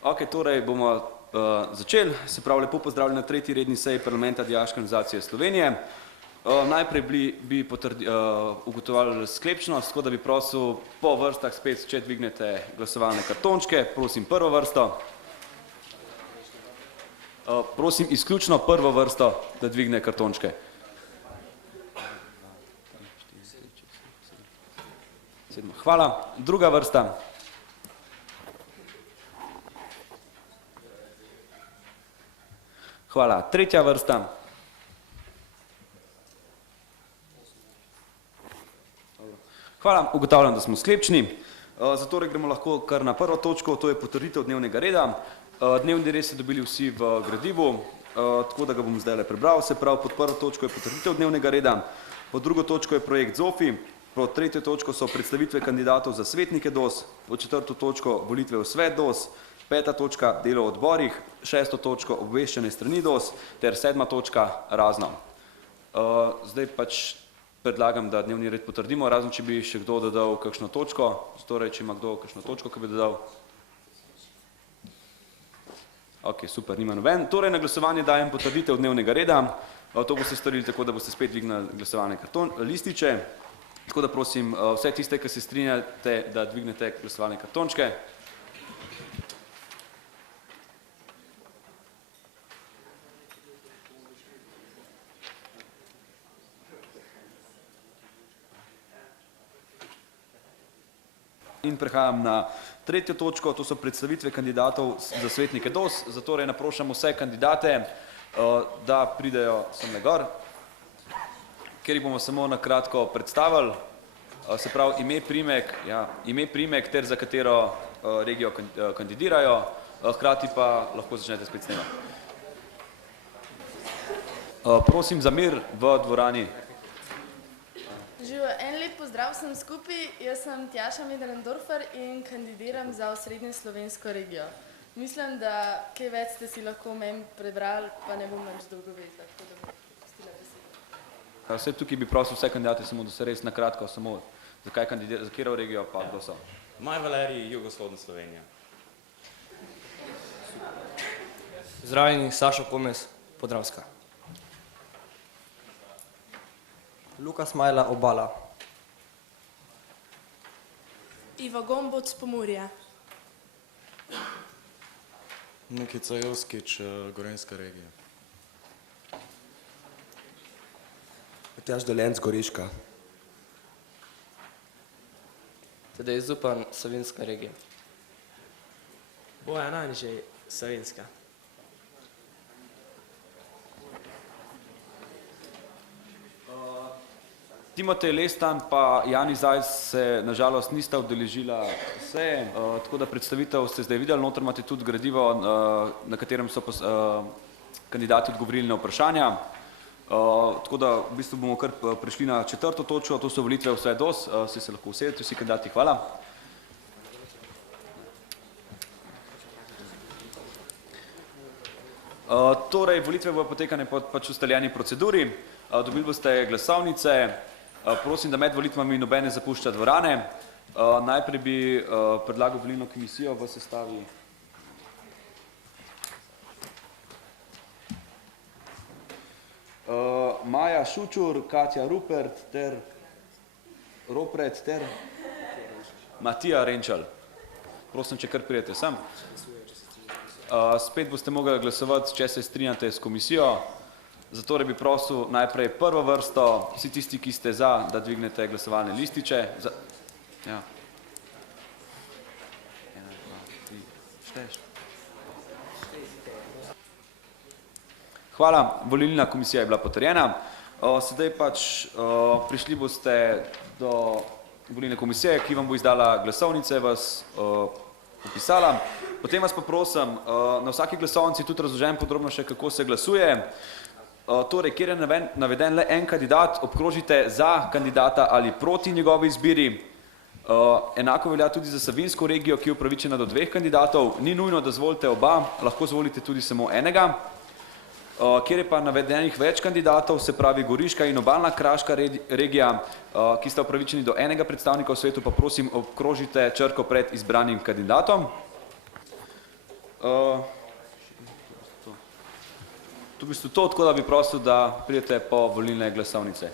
Ok, torej bomo začeli. Se pravi, lepo pozdravljeni na tretji redni seji Parlamenta Dijaške organizacije Slovenije. Najprej bi ugotovili sklepčnost, tako da bi prosil po vrstah spet, če dvignete glasovalne kartončke. Prosim prvo vrsto. Prosim izključno prvo vrsto, da dvigne kartončke. Hvala. Druga vrsta. Hvala. Tretja vrsta. Hvala. Ugotavljam, da smo sklepčni. Zatorej gremo lahko kar na prvo točko, to je potrditev dnevnega reda. Dnevni red ste dobili vsi v gradivu, tako da ga bom zdaj prebral. Se pravi, pod prvo točko je potrditev dnevnega reda, pod drugo točko je projekt ZOFI, pod tretjo točko so predstavitve kandidatov za svetnike DOS, pod četrto točko volitve v svet DOS, peta točka delo v odborih, šesto točko obveščanje strani DOS ter sedma točka razno. Zdaj pač predlagam, da dnevni red potrdimo, razen če bi še kdo dodal kakšno točko, torej če ima kdo kakšno točko, ki bi dodal. Ok, super, nima noben. Torej na glasovanje dajem potrditev dnevnega reda. To boste storili tako, da boste spet dvignili glasovalne lističe. Tako da prosim vse tiste, ki se strinjate, da dvignete glasovalne kartončke. In prehajam na tretjo točko, to so predstavitve kandidatov za svetnike DOS, zatorej naprošam vse kandidate, da pridejo semle gor, ker jih bomo samo na kratko predstavili, se pravi ime, priimek ter za katero regijo kandidirajo, hkrati pa lahko začnete spet snemati. Prosim za mir v dvorani. Živo, en lep pozdrav vsem skupaj, jaz sem Tjaša Möderndorfer in kandidiram za osrednjo slovensko regijo. Mislim, da kaj več ste si lahko meni prebrali, pa ne bom več dolgo vedela, tako da bom pustila besedo. Vse tukaj bi prosil vse kandidate, samo da se res na kratko, samo zakaj kandidirajo, za katero regijo pa kdo so. Maj Valerij, jugovzhodna Slovenija. Zdravljeni, Sašo Pomes, Podravska. Lukas Majla, Obala. Ivo Gomboc, Pomurje. Nikica Jovskič, Gorenjska regija. Matjaž Dolenc, Goriška. Tadej Zupan, Savinjska regija. Bojan Anžej, Savinjska. Timotej Lestan pa Jani Zajc se nažalost nista udeležila seje, tako da predstavitev ste zdaj videli, noter imate tudi gradivo, na katerem so kandidati odgovorili na vprašanja. Tako da v bistvu bomo kar prišli na četrto točko, to so volitve v svet DOS, se lahko usedete vsi kandidati, hvala. Torej, volitve bodo potekane po pač ustaljeni proceduri, dobili boste glasovnice. Prosim, da med volitvami noben ne zapušča dvorane. Najprej bi predlagal volilno komisijo v sestavi Maja Šučur, Katja Rupert ter Matija Renčal. Prosim, če kar prijete sem. Spet boste mogli glasovati, če se strinjate s komisijo. Zatorej bi prosil najprej prvo vrsto, vsi tisti, ki ste za, da dvignete glasovalne lističe. Hvala, volilna komisija je bila potrjena. Sedaj pač prišli boste do volilne komisije, ki vam bo izdala glasovnice, vas opisala. Potem vas pa prosim, na vsaki glasovnici tudi razložen podrobno še, kako se glasuje. Torej, kjer je naveden le en kandidat, obkrožite za kandidata ali proti njegovi izbiri. Enako velja tudi za Savinjsko regijo, ki je upravičena do dveh kandidatov. Ni nujno, da zvolite oba, lahko zvolite tudi samo enega. Kjer je pa navedenih več kandidatov, se pravi Goriška in obalna kraška regija, ki sta upravičeni do enega predstavnika v svetu, pa prosim obkrožite črko pred izbranim kandidatom. To v bistvu to, tako da bi prosil, da pridete po volilne glasovnice.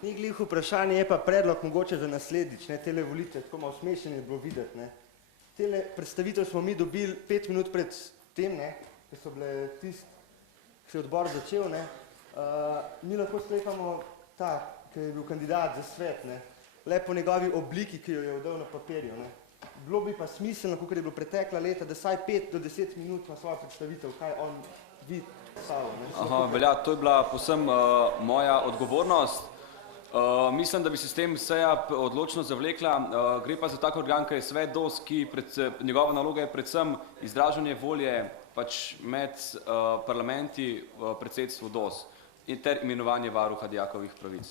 Ni glih vprašanje, je pa predlog mogoče za naslednjič, ne, tele volitve, tako malo smešen je bilo videti, ne. Tele predstavitev smo mi dobili 5 minut pred tem, ne, ko so bile ki se je odbor začel, ne. Mi lahko sklepamo ta, ki je bil kandidat za svet, ne, le po njegovi obliki, ki jo je oddal na papirju, ne. Bilo bi pa smiselno, kakor je bilo pretekla leta, da vsaj 5 do 10 minut na svojo predstavitev, kaj on vidi sabo, ne. Aha, velja, to je bila povsem moja odgovornost. Mislim, da bi se s tem seja odločno zavlekla. Gre pa za tak organ, ki je svet DOS, ki njegova naloga je predvsem izražanje volje pač med parlamenti predsedstvu DOS in ter imenovanje varuha dijakovih pravic.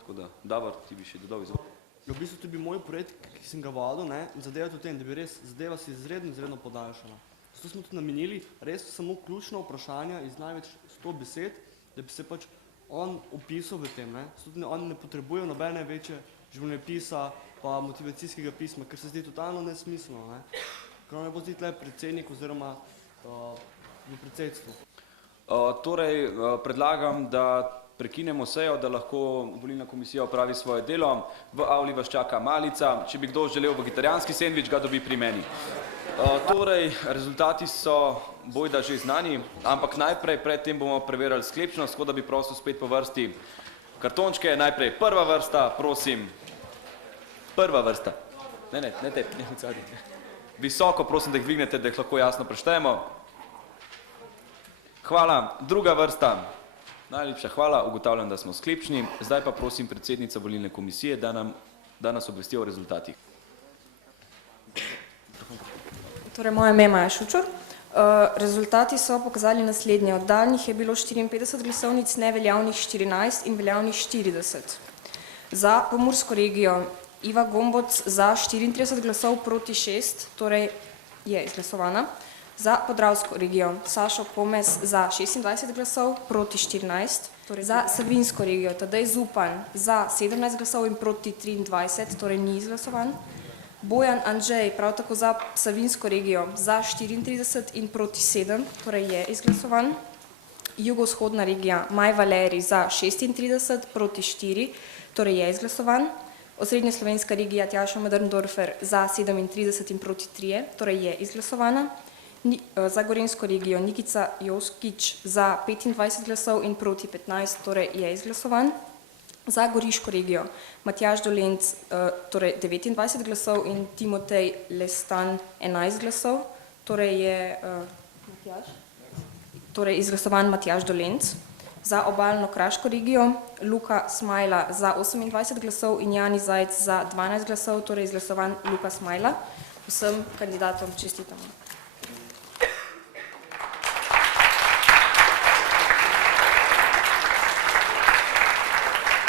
Tako da, Davor, ti bi še dodal izvolj. V bistvu tudi moj projekt, ki sem ga vodil, ne, zadeva v tem, da bi res zadeva se izredno podaljšala. Zato smo tudi namenili res samo ključna vprašanja iz največ 100 besed, da bi se pač on opisal v tem, ne. Tudi on ne potrebuje nobene večje življenjepisa pa motivacijskega pisma, ker se zdi totalno nesmiselno, ne. Ker on ne bo zdi tle predsednik oziroma v predsedstvu. Torej, predlagam, da prekinemo sejo, da lahko volilna komisija opravi svoje delo. V avli vas čaka malica. Če bi kdo želel vegetarijanski sendvič, ga dobi pri meni. Torej, rezultati so bojda že znani, ampak najprej pred tem bomo preverjali sklepčnost, tako da bi prosil spet po vrsti kartončke. Najprej prva vrsta, prosim. Prva vrsta. Ne odsadi. Visoko, prosim, da jih dvignete, da jih lahko jasno preštejemo. Hvala. Druga vrsta. Najlepša hvala, ugotavljam, da smo sklepčni. Zdaj pa prosim predsednica volilne komisije, da nas obvesti o rezultatih. Torej, moje ime je Maja Šučur. Rezultati so pokazali naslednje. Oddaljnih je bilo 54 glasovnic, neveljavnih 14 in veljavnih 40. Za Pomursko regijo Iva Gomboc za 34 glasov proti 6, torej je izglasovana. Za Podravsko regijo Sašo Komes za 26 glasov proti 14, torej za Savinjsko regijo Tadej Zupan za 17 glasov in proti 23, torej ni izglasovan. Bojan Andžej prav tako za Savinjsko regijo za 34 in proti 7, torej je izglasovan. Jugovzhodna regija Maj Valerij za 36 proti 4, torej je izglasovan. Osrednja slovenska regija Tjaša Möderndorfer za 37 in proti 3, torej je izglasovana. Za Gorenjsko regijo Nikica Joskič za 25 glasov in proti 15, torej je izglasovan. Za Goriško regijo Matjaž Dolenc, torej 29 glasov in Timotej Lestan 11 glasov, torej je izglasovan Matjaž Dolenc. Za Obalno kraško regijo Luka Smajla za 28 glasov in Jani Zajc za 12 glasov, torej izglasovan Luka Smajla. Vsem kandidatom čestitamo.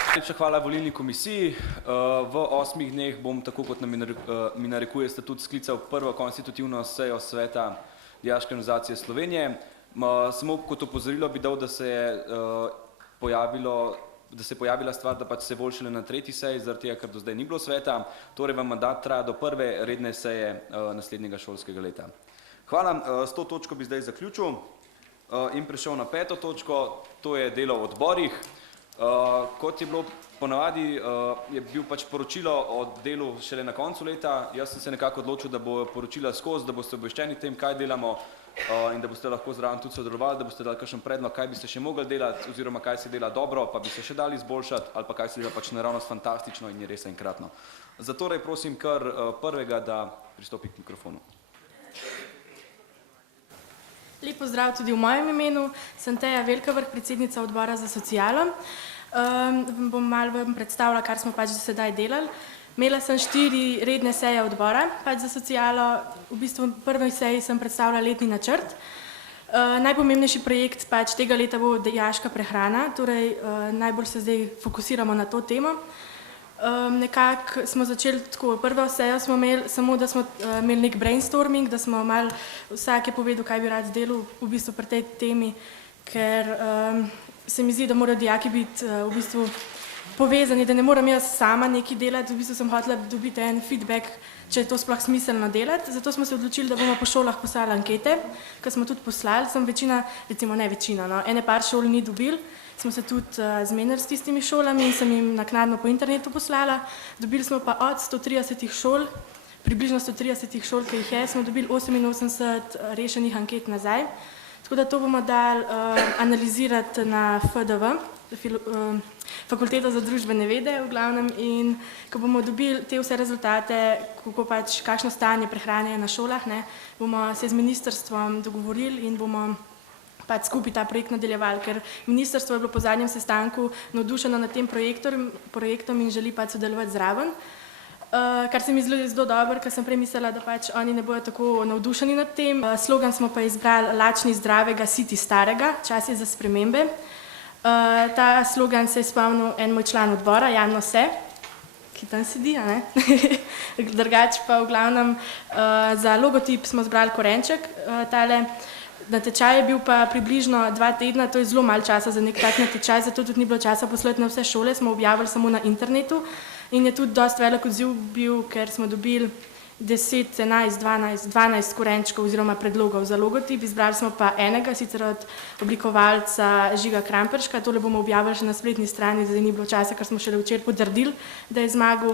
Najlepša hvala volilni komisiji. V 8 dneh bom, tako kot mi narekuje statut, sklical prvo konstitutivno sejo Sveta Dijaške organizacije Slovenije. Samo kot opozorilo bi dal, da se je pojavila stvar, da pač se volj šele na 3. seji, zaradi tega, ker do zdaj ni bilo sveta. Torej vam mandat traja do prve redne seje naslednjega šolskega leta. Hvala. S to točko bi zdaj zaključil in prešel na 5. točko, to je delo v odborih. Kot je bilo ponavadi, je bil pač poročilo o delu šele na koncu leta. Jaz sem se nekako odločil, da bo poročila skozi, da boste obveščeni tem, kaj delamo. in da boste lahko zraven tudi sodelovali, da boste dali kakšen predlog, kaj bi se še mogli delati oziroma kaj se dela dobro, pa bi se še dali izboljšati ali pa kaj se dela pač naravnost fantastično in je res enkratno. Zatorej prosim kar prvega, da pristopi k mikrofonu. Lep pozdrav tudi v mojem imenu. Sem Teja Velkavrh, predsednica odbora za socialo. Bom malo vam predstavila, kar smo pač do sedaj delali. Imela sem 4 redne seje odbora pač za socialo. V bistvu v prvi seji sem predstavila letni načrt. Najpomembnejši projekt pač tega leta bo dijaška prehrana, torej najbolj se zdaj fokusiramo na to temo. Nekako smo začeli tako, prvo sejo smo imeli samo, da smo imeli nek brainstorming, da smo malo vsak je povedal, kaj bi rad delal v bistvu pri tej temi, ker se mi zdi, da morajo dijaki biti v bistvu povezani, da ne moram jaz sama nekaj delati, v bistvu sem hotela dobiti en feedback, če je to sploh smiselno delati. Zato smo se odločili, da bomo po šolah poslali ankete, ker smo tudi poslali, sem večina, recimo ne večina, no, ene par šol ni dobil, smo se tudi zmenili s tistimi šolami in sem jim naknadno po internetu poslala. Dobili smo pa od 130 šol, približno 130 šol, ki jih je, smo dobili 88 rešenih anket nazaj. Tako da to bomo dali analizirati na FDV, Fakulteto za družbene vede v glavnem, in ko bomo dobili te vse rezultate, kako pač, kakšno stanje prehrane je na šolah, ne, bomo se z ministrstvom dogovorili in bomo pač skupaj ta projekt nadaljevali, ker ministrstvo je bilo po zadnjem sestanku navdušeno nad tem projektom in želi pač sodelovati zraven. Kar se mi zelo dobro, ker sem prej mislila, da pač oni ne bojo tako navdušeni nad tem. Slogan smo pa izbrali lačni zdravega, siti starega, čas je za spremembe. Ta slogan se je spomnil en moj član odbora, Jan Nose, ki tam sedi, a ne? Drugače pa v glavnem za logotip smo zbrali korenček, tale natečaj je bil pa približno 2 tedna, to je zelo malo časa za nek tak natečaj, zato tudi ni bilo časa poslati na vse šole, smo objavili samo na internetu in je tudi dosti velik odziv bil, ker smo dobili 10, 11, 12 korenčkov oziroma predlogov za logotip, izbrali smo pa enega, sicer od oblikovalca Žiga Kramperška, tole bomo objavili še na spletni strani, zdaj ni bilo časa, ker smo šele včeraj potrdili, da je zmagal.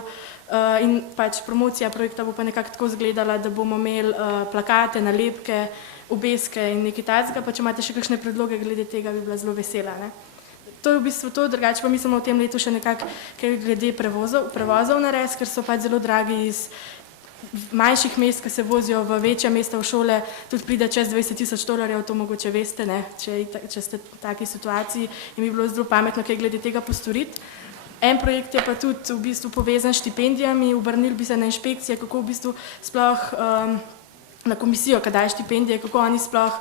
In pač promocija projekta bo pa nekako tako izgledala, da bomo imeli plakate, nalepke, obeske in nekaj takega, pa če imate še kakšne predloge glede tega, bi bila zelo vesela, ne. To je v bistvu to, drugače pa mislimo v tem letu še nekako glede prevozov narediti, ker so pač zelo dragi iz manjših mest, ki se vozijo v večja mesta v šole, tudi pride čez $20,000, to mogoče veste, ne, če ste v taki situaciji in bi bilo zelo pametno kaj glede tega postoriti. En projekt je pa tudi v bistvu povezan s štipendijami, obrnili bi se na inšpekcije, kako v bistvu sploh na komisijo, ki daje štipendije, kako oni sploh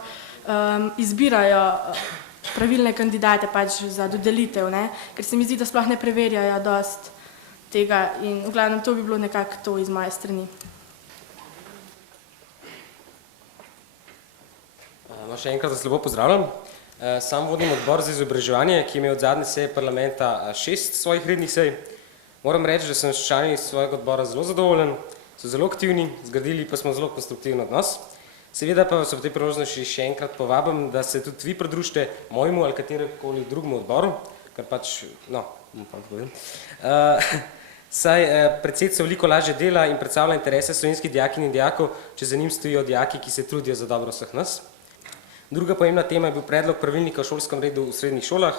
izbirajo pravilne kandidate pač za dodelitev, ne, ker se mi zdi, da sploh ne preverjajo dosti tega in v glavnem to bi bilo nekako to iz moje strani. Še enkrat vas lepo pozdravljam. Sam vodim odbor za izobraževanje, ki je imel od zadnje seje parlamenta 6 svojih rednih sej. Moram reči, da sem s člani svojega odbora zelo zadovoljen, so zelo aktivni, zgradili pa smo zelo konstruktivni odnos. Seveda pa vas v tej priložnosti še enkrat povabim, da se tudi vi pridružite mojemu ali katerekoli drugemu odboru, ker pač, no, bom pa povedal. Saj predsedstvo veliko lažje dela in predstavlja interese slovenskih dijakinj in dijakov, če za njim stojijo dijaki, ki se trudijo za dobro vseh nas. Druga pomembna tema je bil predlog pravilnika o šolskem redu v srednjih šolah,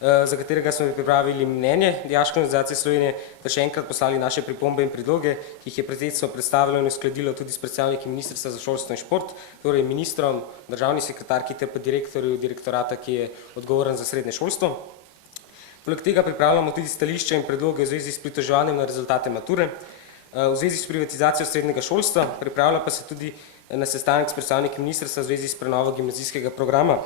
za katerega smo pripravili mnenje Dijaške organizacije Slovenije, ter še enkrat poslali naše pripombe in predloge, ki jih je predsedstvo predstavilo in uskladilo tudi s predstavniki Ministrstva za šolstvo in šport, torej ministrom, državni sekretarki ter pa direktorju direktorata, ki je odgovoren za srednje šolstvo. Poleg tega pripravljamo tudi stališče in predloge v zvezi s pritoževanjem na rezultate mature, v zvezi s privatizacijo srednjega šolstva, pripravlja pa se tudi na sestanek s predstavniki ministrstva v zvezi s prenovo gimnazijskega programa,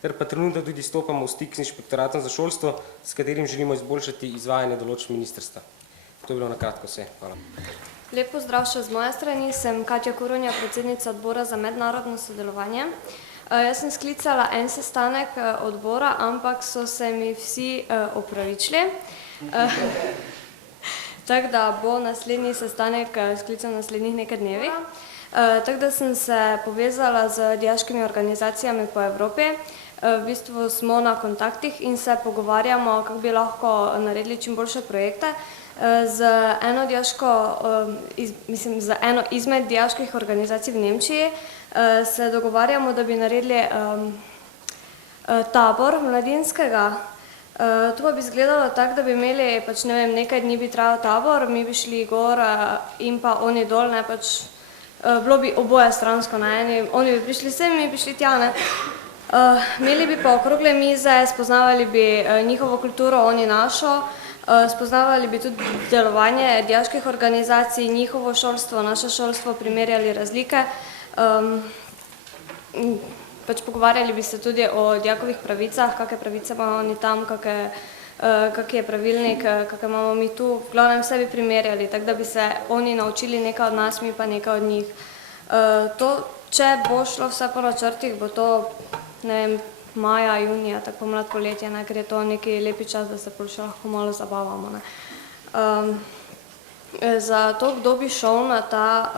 ter pa trenutno tudi stopamo v stik z inšpektoratom za šolstvo, s katerim želimo izboljšati izvajanje določb ministrstva. To je bilo na kratko vse. Hvala. Lep pozdrav še z moje strani, sem Katja Kuronja, predsednica odbora za mednarodno sodelovanje. Jaz sem sklicala en sestanek odbora, ampak so se mi vsi opravičili. Tako da bo naslednji sestanek sklican v naslednjih nekaj dnevih. Tako da sem se povezala z dijaškimi organizacijami po Evropi. V bistvu smo na kontaktih in se pogovarjamo, kako bi lahko naredili čim boljše projekte. z eno dijaško, mislim, z eno izmed dijaških organizacij v Nemčiji se dogovarjamo, da bi naredili tabor mladinskega. To pa bi izgledalo tako, da bi imeli, pač ne vem, nekaj dni bi trajal tabor, mi bi šli gor in pa oni dol, ne, pač bilo bi oboje stransko, ne, oni bi prišli sem, mi bi šli tja, ne. Imeli bi pa okrogle mize, spoznavali bi njihovo kulturo, oni našo, spoznavali bi tudi delovanje dijaških organizacij, njihovo šolstvo, naše šolstvo, primerjali razlike. Pač pogovarjali bi se tudi o dijakovih pravicah, kakšne pravice imajo oni tam, kak je pravilnik, kakšne imamo mi tu. V glavnem vse bi primerjali, tako da bi se oni naučili nekaj od nas, mi pa nekaj od njih. Če bo šlo vse po načrtih, bo to, ne vem, maja, junija, tako pomlad poletje, ker je to neki lepi čas, da se pol še lahko malo zabavamo. Za to, kdo bi šel na ta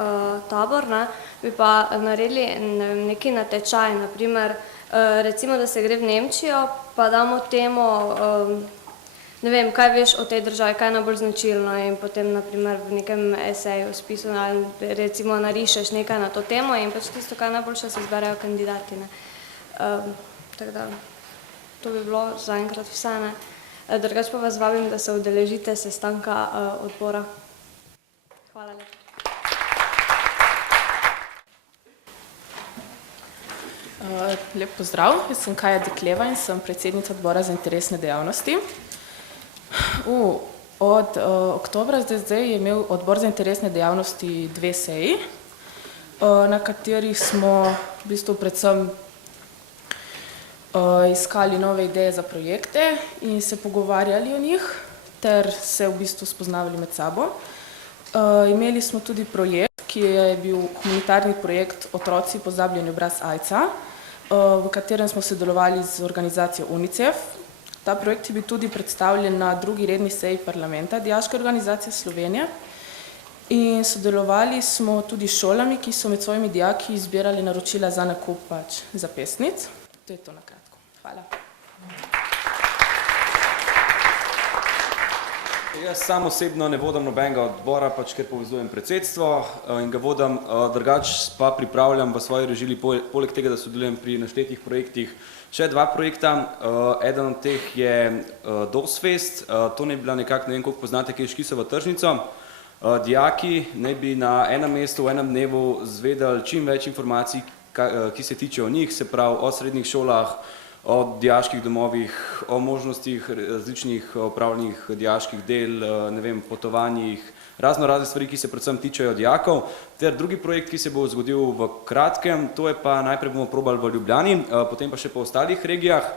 tabor, bi pa naredili neki natečaj, naprimer, recimo, da se gre v Nemčijo, pa damo temo, ne vem, kaj veš o tej državi, kaj je najbolj značilno in potem, naprimer, v nekem eseju, spisu, recimo, narišeš nekaj na to temo in pač tisto, kaj najboljše se izberejo kandidati. Tako da, to bi bilo zaenkrat vse. Drugače pa vas vabim, da se udeležite sestanka odbora. Hvala lepa. Lep pozdrav, jaz sem Kaja Dekleva in sem predsednica odbora za interesne dejavnosti. Od oktobra zdaj je imel odbor za interesne dejavnosti 2 seji, na katerih smo v bistvu predvsem iskali nove ideje za projekte in se pogovarjali o njih ter se v bistvu spoznavali med sabo. Imeli smo tudi projekt, ki je bil humanitarni projekt Otroci pozabljeni obraz AIDS-a, v katerem smo sodelovali z organizacijo UNICEF. Ta projekt je bil tudi predstavljen na 2. redni seji parlamenta Dijaške organizacije Slovenije in sodelovali smo tudi s šolami, ki so med svojimi dijaki izbirali naročila za nakup zapestnic. To je to na kratko. Hvala. Jaz sam osebno ne vodim nobenega odbora, pač ker povezujem predsedstvo in ga vodim, drugače pa pripravljam v svoji režiji, poleg tega, da sodelujem pri naštetih projektih, še 2 projekta. Eden od teh je DOS-fest, to ne bi bila nekako, ne vem, koliko poznate, ki je Škisovo tržnico. Dijaki naj bi na enem mestu, v enem dnevu zvedeli čim več informacij, ki se tiče o njih, se pravi o srednjih šolah, o dijaških domovih, o možnostih različnih opravljenih dijaških del, ne vem, potovanjih, razne stvari, ki se predvsem tičejo dijakov, ter drugi projekt, ki se bo zgodil v kratkem, to je pa najprej bomo probali v Ljubljani, potem pa še po ostalih regijah.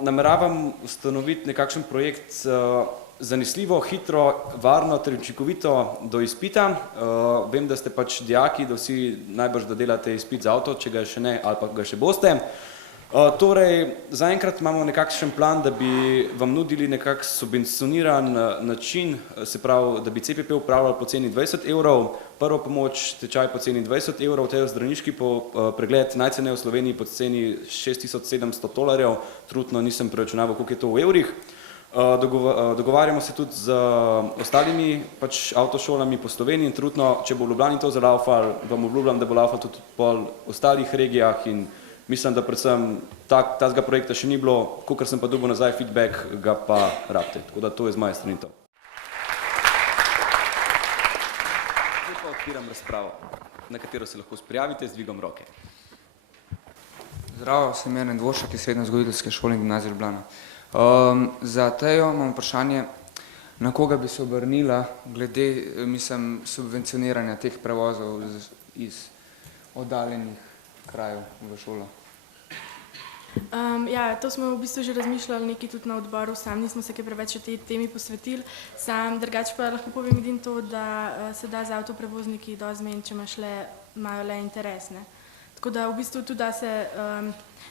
Nameravam ustanoviti nekakšen projekt zanesljivo, hitro, varno ter učinkovito do izpita. Vem, da ste pač dijaki, da vsi najbrž da delate izpit za avto, če ga še ne ali pa ga še boste. Torej, zaenkrat imamo nekakšen plan, da bi vam nudili nekak subvencioniran način, se pravi, da bi CPP upravljal po ceni 20 €, prvo pomoč tečaj po ceni 20 €, ter zdravniški pregled najceneje v Sloveniji po ceni $6700, trudno nisem preračunaval, koliko je to v evrih. Dogovarjamo se tudi z ostalimi pač avtošolami po Sloveniji in trudno, če bo v Ljubljani to zalaufal, vam obljubljam, da bo laufal tudi po ostalih regijah in mislim, da predvsem tazga projekta še ni bilo, kakor sem pa dobil nazaj feedback, ga pa rabite. Tako da to je z moje strani to. Zdaj pa odpiram razpravo, na katero se lahko sprijavite z dvigom roke. Zdravo, sem Jernej Dvoršak iz Srednje vzgojiteljske šole in gimnazije Ljubljana. Za Tejo imam vprašanje, na koga bi se obrnila glede, mislim, subvencioniranja teh prevozov iz oddaljenih krajev v šolo. Ja, to smo v bistvu že razmišljali nekaj tudi na odboru, sam nismo se kaj preveč o tej temi posvetili, sam drugače pa lahko povem edino to, da se da z avtoprevozniki dosti zmeniti, če imajo le interes. Tako da v bistvu tudi da se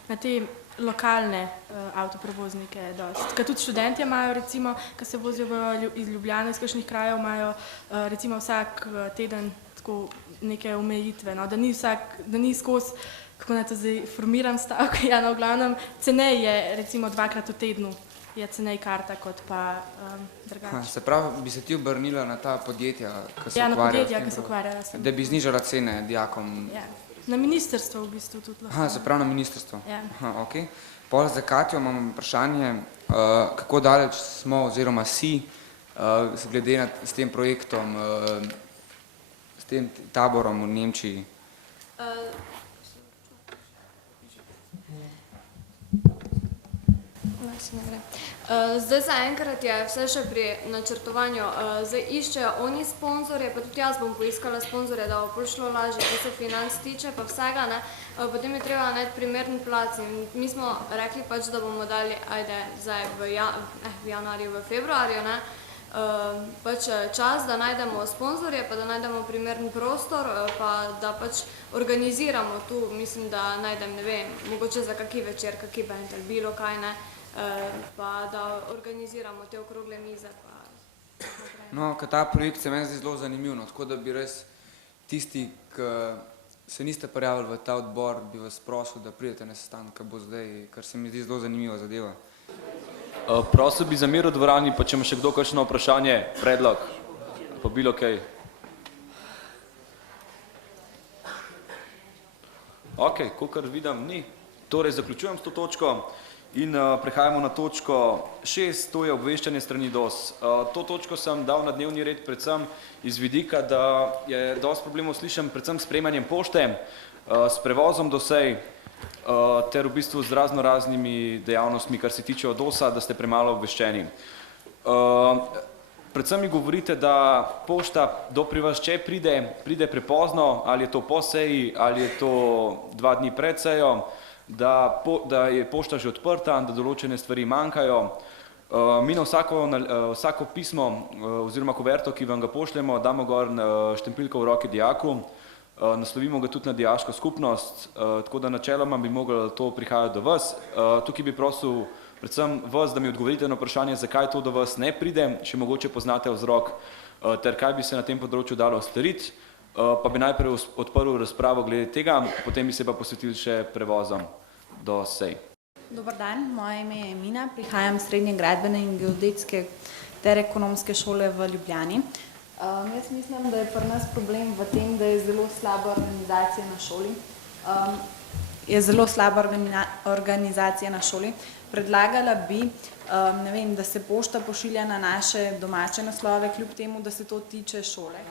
na te lokalne avtoprevoznike dosti. Ker tudi študentje imajo recimo, ki se vozijo iz Ljubljane, iz kakšnih krajev, imajo recimo vsak teden tako neke omejitve, da ni skozi, kako naj to zdaj formiram stavek, ja, no, v glavnem, ceneje je recimo 2-krat v tednu je cenej karta kot pa drugače. Se pravi, bi se ti obrnila na ta podjetja, ki se Ja, na ukvarjajo s podjetja, tem ki se ukvarjajo s tem. Da bi znižala cene dijakom? Ja. Na ministrstvo v bistvu tudi lahko. Aha, se pravi na ministrstvo. Ja. Aha, ok. Pol za Katjo imam vprašanje, kako daleč smo oziroma si glede s tem projektom, s tem taborom v Nemčiji? Zdaj zaenkrat je vse še pri načrtovanju. Zdaj iščejo oni sponzorje, pa tudi jaz bom poiskala sponzorje, da bo prišlo lažje, ko se financ tiče, pa vsega, ne. Potem je treba najti primeren plac in mi smo rekli pač, da bomo dali, ajde, zdaj v januarju, v februarju, ne, pač čas, da najdemo sponzorje, pa da najdemo primeren prostor, pa da pač organiziramo tu, mislim, da najdem, ne vem, mogoče za kaki večer, kaki band ali bilo kaj, ne, pa da organiziramo te okrogle mize. No, ker ta projekt se meni zdi zelo zanimiv, no, tako da bi res tisti, ki se niste prijavili v ta odbor, bi vas prosil, da pridete na sestanek, ki bo zdaj, ker se mi zdi zelo zanimiva zadeva. Prosil bi za mir v dvorani, pa če ima še kdo kakšno vprašanje, predlog, pa bilo kaj. Ok, kolikor vidim, ni. Torej, zaključujem s to točko. In prehajamo na točko 6, to je obveščanje strani DOS. To točko sem dal na dnevni red predvsem iz vidika, da je dosti problemov slišem predvsem s sprejemanjem pošte, s prevozom dosej, ter v bistvu z razno raznimi dejavnostmi, kar se tiče DOS-a, da ste premalo obveščeni. Predvsem mi govorite, da pošta do pri vas, če pride prepozno, ali je to po seji, ali je to 2 dni pred sejo, da je pošta že odprta, da določene stvari manjkajo. Mi na vsako pismo oziroma kuverto, ki vam ga pošljemo, damo gor štempilko v roki dijaku, naslovimo ga tudi na dijaško skupnost, tako da načeloma bi moglo to prihajati do vas. Tukaj bi prosil predvsem vas, da mi odgovorite na vprašanje, zakaj to do vas ne pride, če mogoče poznate vzrok, ter kaj bi se na tem področju dalo storiti. Pa bi najprej odprl razpravo glede tega, potem bi se pa posvetili še prevozom do sej. Dobar dan, moje ime je Mina, prihajam iz Srednje gradbene in geodetske ter ekonomske šole v Ljubljani. Jaz mislim, da je pri nas problem v tem, da je zelo slaba organizacija na šoli. Organizacija na šoli. Predlagala bi, ne vem, da se pošta pošilja na naše domače naslove, kljub temu, da se to tiče šole.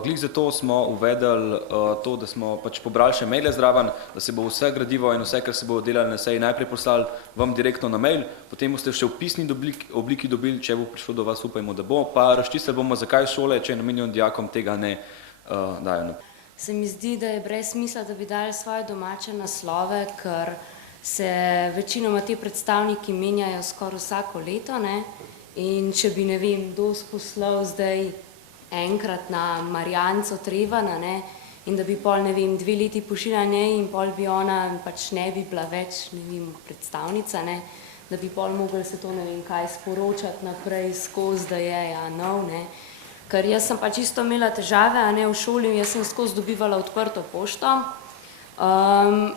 Glih zato smo uvedli to, da smo pač pobrali še maile zraven, da se bo vse gradivo in vse, kar se bo delali na seji, najprej poslali vam direktno na mail, potem boste še v pisni obliki dobili, če bo prišlo do vas, upajmo, da bo, pa razčistili bomo, zakaj šole, če je namenjeno dijakom, tega ne dajo. Se mi zdi, da je brez smisla, da bi dali svoje domače naslove, ker se večinoma ti predstavniki menjajo skoraj vsako leto, ne, in če bi, ne vem, DOS poslal zdaj enkrat na Marjanco Trevana, ne, in da bi pol, ne vem, 2 leti pošiljala njej in pol bi ona pač ne bi bila več, ne vem, predstavnica, ne, da bi pol mogli se to, ne vem, kaj sporočati naprej skozi, da je, ja, nov, ne, ker jaz sem pač isto imela težave, a ne, v šoli, jaz sem skozi dobivala odprto pošto,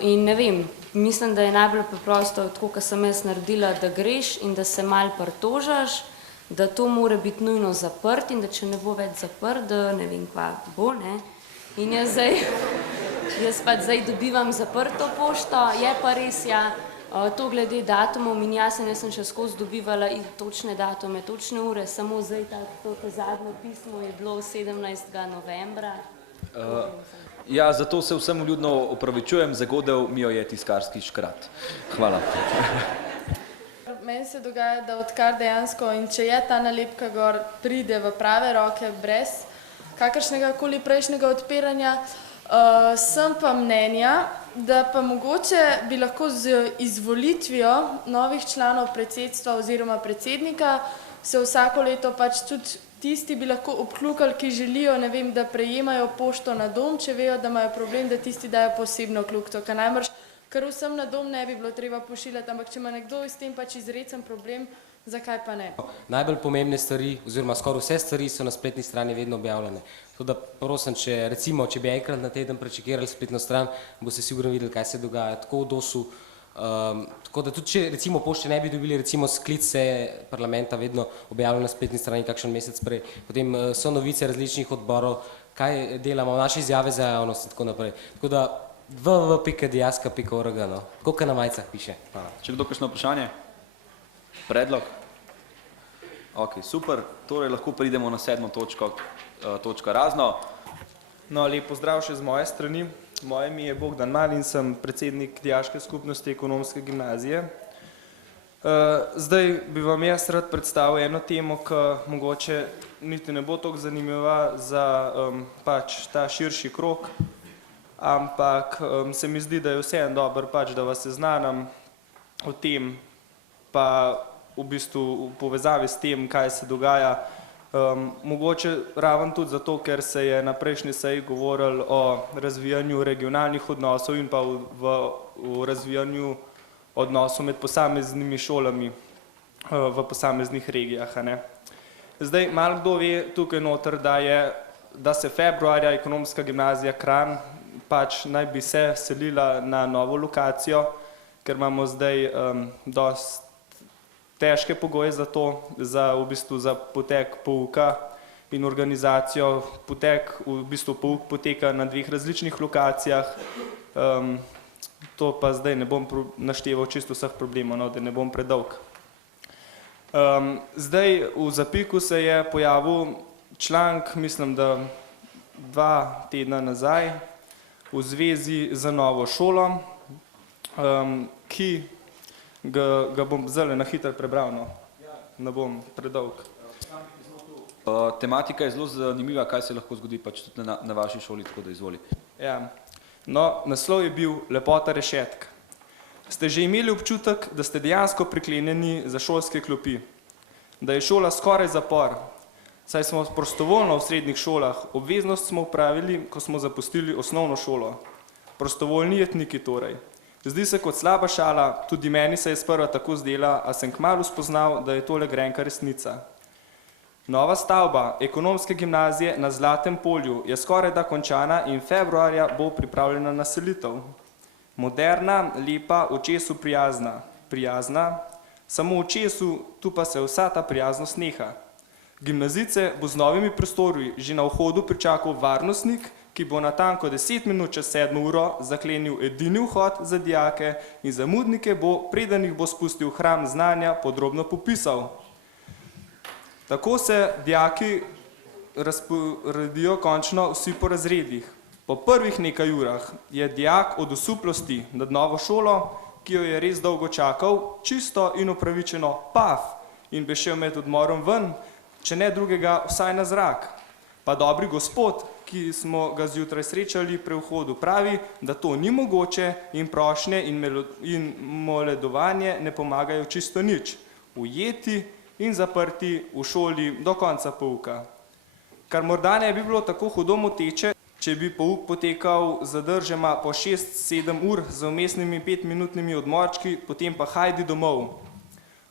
in ne vem, mislim, da je najbolj preprosto, tako, kot sem jaz naredila, da greš in da se malo pritožaš, da to mora biti nujno zaprt in da če ne bo več zaprt, da ne vem, kva bo, ne. In jaz pa zdaj dobivam zaprto pošto, je pa res, ja, to glede datumov in jaz sem še skozi dobivala točne datume, točne ure, samo zdaj to zadnje pismo je bilo 17. novembra. Ja, zato se vsem vljudno opravičujem, zagodel mi jo je tiskarski škrat. Hvala. Meni se dogaja, da odkar dejansko in če je ta nalepka gor, pride v prave roke brez kakršnega koli prejšnjega odpiranja, sem pa mnenja, da pa mogoče bi lahko z izvolitvijo novih članov predsedstva oziroma predsednika se vsako leto pač tudi tisti bi lahko obkljukali, ki želijo, ne vem, da prejemajo pošto na dom, če vejo, da imajo problem, da tisti dajo posebno kljukto, ker najbrž ker vsem na dom ne bi bilo treba pošiljati, ampak če ima nekdo s tem pač izrecen problem, zakaj pa ne? Najbolj pomembne stvari, oziroma skoraj vse stvari so na spletni strani vedno objavljene. Tako da prosim, če bi enkrat na teden prečekirali spletno stran, boste sigurno videli, kaj se dogaja tako v DOS-u, Tako da tudi, če recimo pošte ne bi dobili recimo sklic seje parlamenta vedno objavljeno na spletni strani kakšen mesec prej, potem so novice različnih odborov, kaj delamo, naše izjave za javnost in tako naprej. Tako da www.diaska.org, no, tako kot na majicah piše. Hvala. Če kdo kakšno vprašanje? Predlog? Ok, super. Torej lahko pridemo na 7. točko razno. No, lep pozdrav še z moje strani. Moje ime je Bogdan Mal in sem predsednik Dijaške skupnosti Ekonomske gimnazije. Zdaj bi vam jaz rad predstavil eno temo, ki mogoče niti ne bo toliko zanimiva za pač ta širši krog, ampak se mi zdi, da je vseeno dobro pač, da vas seznanim o tem, pa v bistvu v povezavi s tem, kaj se dogaja. Mogoče raven tudi zato, ker se je na prejšnji seji govorilo o razvijanju regionalnih odnosov in pa v razvijanju odnosov med posameznimi šolami v posameznih regijah. Zdaj, malo kdo ve tukaj noter, da se februarja Ekonomska gimnazija Kranj pač naj bi se selila na novo lokacijo, ker imamo zdaj dosti težke pogoje za to, v bistvu za potek pouka in organizacijo. V bistvu pouk poteka na 2 različnih lokacijah. To pa zdaj ne bom našteval čisto vseh problemov, no, da ne bom predolg. Zdaj v Zapiku se je pojavil članek, mislim, da 2 tedna nazaj, v zvezi z novo šolo, ki ga bom zdaj na hitro prebral, no. Ne bom predolg. Tematika je zelo zanimiva, kaj se lahko zgodi pač tudi na vaši šoli, tako da izvoli. Ja, no, naslov je bil Lepota rešetk. Ste že imeli občutek, da ste dejansko priklenjeni za šolske klopi? Da je šola skoraj zapor? Saj smo prostovoljno v srednjih šolah, obveznost smo upravili, ko smo zapustili osnovno šolo. Prostovoljni jetniki torej. Zdi se kot slaba šala, tudi meni se je sprva tako zdela, a sem kmalu spoznal, da je tole grenka resnica. Nova stavba Ekonomske gimnazije na Zlatem polju je skoraj da končana in februarja bo pripravljena na selitev. Moderna, lepa, očesu prijazna. Prijazna, samo očesu, tu pa se vsa ta prijaznost neha. Gimnazice bo z novimi prostori že na vhodu pričakal varnostnik, ki bo natanko 10 minut čez 7 uro zaklenil edini vhod za dijake in zamudnike bo, preden jih bo spustil v hram znanja, podrobno popisal. Tako se dijaki razporedijo končno vsi po razredih. Po prvih nekaj urah je dijak od osuplosti nad novo šolo, ki jo je res dolgo čakal, čisto in upravičeno paf in bi šel med odmorom ven, če ne drugega vsaj na zrak. Pa dobri gospod, ki smo ga zjutraj srečali pri vhodu, pravi, da to ni mogoče in prošnje in moledovanje ne pomagajo čisto nič. Ujeti in zaprti v šoli do konca pouka. Kar morda ne bi bilo tako hudo moteče, če bi pouk potekal zadržema po 6-7 ur z vmesnimi 5-minutnimi odmorčki, potem pa hajdi domov.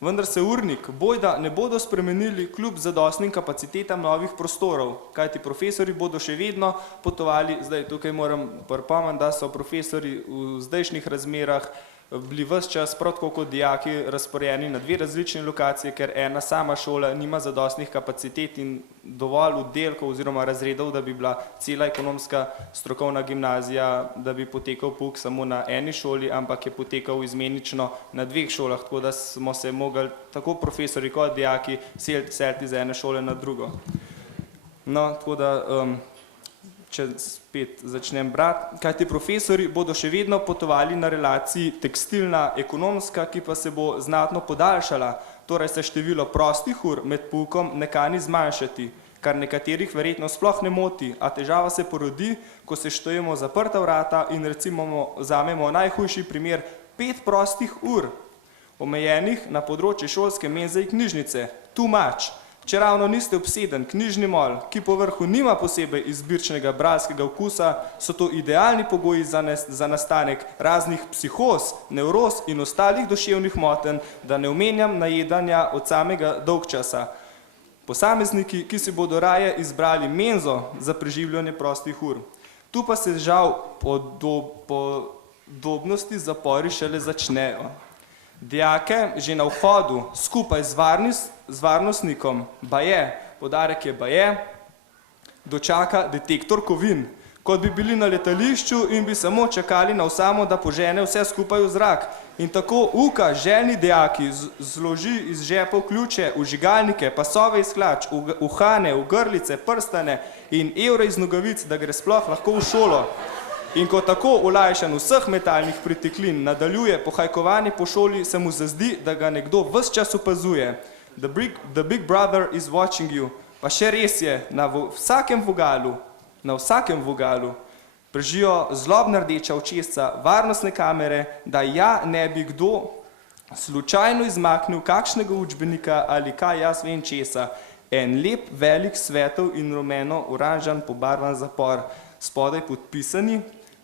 Vendar se urnik bojda ne bodo spremenili kljub zadostnim kapacitetam novih prostorov, kajti profesori bodo še vedno potovali, zdaj tukaj moram pripomniti, da so profesori v zdajšnjih razmerah bili ves čas, prav tako kot dijaki, razporejeni na 2 različne lokacije, ker ena sama šola nima zadostnih kapacitet in dovolj oddelkov oziroma razredov, da bi bila cela ekonomska strokovna gimnazija, da bi potekal pouk samo na eni šoli, ampak je potekal izmenično na 2 šolah, tako da smo se mogli tako profesori kot dijaki seliti iz ene šole na drugo. No, tako da če spet začnem brati, kajti profesori bodo še vedno potovali na relaciji tekstilna-ekonomska, ki pa se bo znatno podaljšala, torej se število prostih ur med poukom ne kani zmanjšati, kar nekaterih verjetno sploh ne moti, a težava se porodi, ko se štejemo zaprta vrata in recimo vzamemo najhujši primer 5 prostih ur, omejenih na področje šolske menze in knjižnice, too much. Če ravno niste obseden knjižni mol, ki po vrhu nima posebej izbirčnega bralskega okusa, so to idealni pogoji za nastanek raznih psihoz, nevroz in ostalih duševnih motenj, da ne omenjam najedanja od samega dolgčasa. Posamezniki, ki si bodo raje izbrali menzo za preživljanje prostih ur. Tu pa se žal podobnosti zapori šele začnejo. Dijake že na vhodu skupaj z varnostnikom, baje, poudarek je baje, dočaka detektor kovin, kot bi bili na letališču in bi samo čakali na osamo, da požene vse skupaj v zrak. In tako uka željni dijaki zloži iz žepov ključe, vžigalnike, pasove iz hlač, uhane, ogrlice, prstane in evre iz nogavic, da gre sploh lahko v šolo. In ko tako olajšan vseh metalnih pritiklin nadaljuje pohajkovanje po šoli, se mu zazdi, da ga nekdo ves čas opazuje. The big brother is watching you. Pa še res je, na vsakem vogalu prežijo zlobna rdeča očesca, varnostne kamere, da ja ne bi kdo slučajno izmaknil kakšnega učbenika ali kaj jaz vem česa. En lep, velik, svetel in rumeno-oranžan pobarvan zapor, spodaj podpisani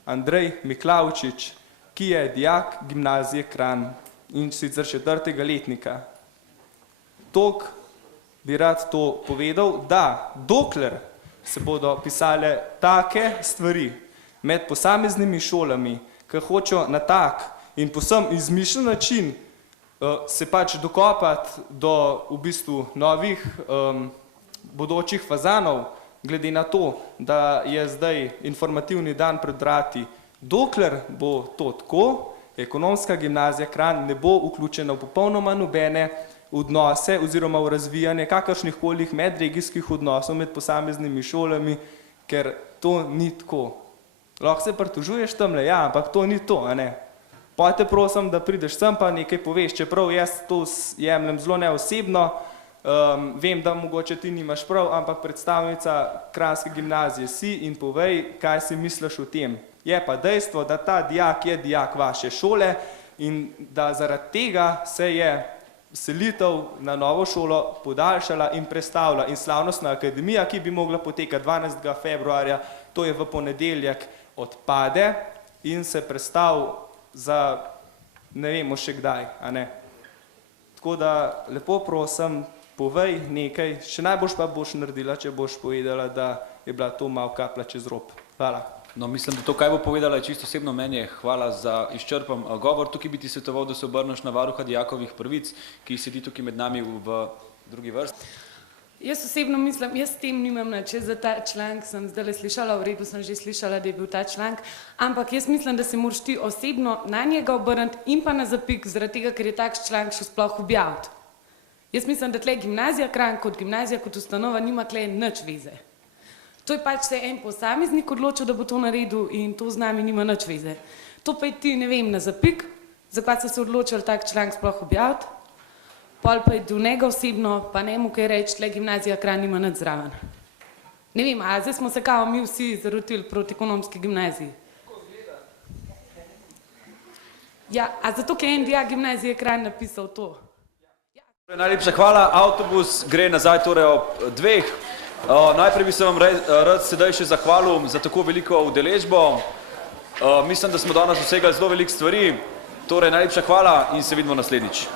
Andrej Miklavčič, ki je dijak gimnazije Kranj in sicer 4. letnika. Tok bi rad to povedal, da dokler se bodo pisale take stvari med posameznimi šolami, ki hočejo na tak in posem izmišljen način se pač dokopati do v bistvu novih bodočih fazanov, glede na to, da je zdaj informativni dan pred vrati, dokler bo to tako, Ekonomska gimnazija Kranj ne bo vključena v popolnoma nobene odnose oziroma v razvijanje kakršnih koli medregijskih odnosov med posameznimi šolami, ker to ni tako. Lahko se pritožuješ tamle, ja, ampak to ni to, a ne. Pojte prosim, da prideš sem pa nekaj poveš, čeprav jaz to jemljem zelo neosebno, vem, da mogoče ti nimaš prav, ampak predstavnica Kranjske gimnazije si in povej, kaj si misliš o tem. Je pa dejstvo, da ta dijak je dijak vaše šole in da zaradi tega se je selitev na novo šolo podaljšala in prestavila in slavnostna akademija, ki bi mogla potekati 12. februarja, to je v ponedeljek, odpade in se prestav za ne vemo še kdaj, a ne. Tako da lepo prosim, povej nekaj, še najboljš pa boš naredila, če boš povedala, da je bila to malo kapla čez rob. Hvala. No, mislim, da to, kaj bo povedala, je čisto osebno mnenje. Hvala za izčrpen govor. Tukaj bi ti svetoval, da se obrneš na varuha dijakovih pravic, ki sedi tukaj med nami v drugi vrsti. Jaz osebno mislim, jaz s tem nimam nič, za ta članek sem zdaj slišala, v redu sem že slišala, da je bil ta članek, ampak jaz mislim, da se moraš ti osebno na njega obrniti in pa na Zapik, zaradi tega, ker je tak članek še sploh objaviti. Jaz mislim, da tle gimnazija Kranj kot gimnazija, kot ustanova nima tle nič veze. To je pač se en posameznik odločil, da bo to naredil in to z nami nima nič veze. To pa je ti, ne vem, na Zapik, zakaj so se odločili tak članek sploh objaviti, pol pa je do njega osebno, pa ne mu kaj reči, tle gimnazija Kranj nima nič zraven. Ne vem, a zdaj smo se kao mi vsi zarotili proti Ekonomski gimnaziji. Ja, a zato, ker je en dijak gimnazije Kranj napisal to. Najlepša hvala, avtobus gre nazaj torej ob 2. Najprej bi se vam rad sedaj še zahvalil za tako veliko udeležbo. Mislim, da smo danes dosegali zelo veliko stvari. Torej, najlepša hvala in se vidimo naslednjič.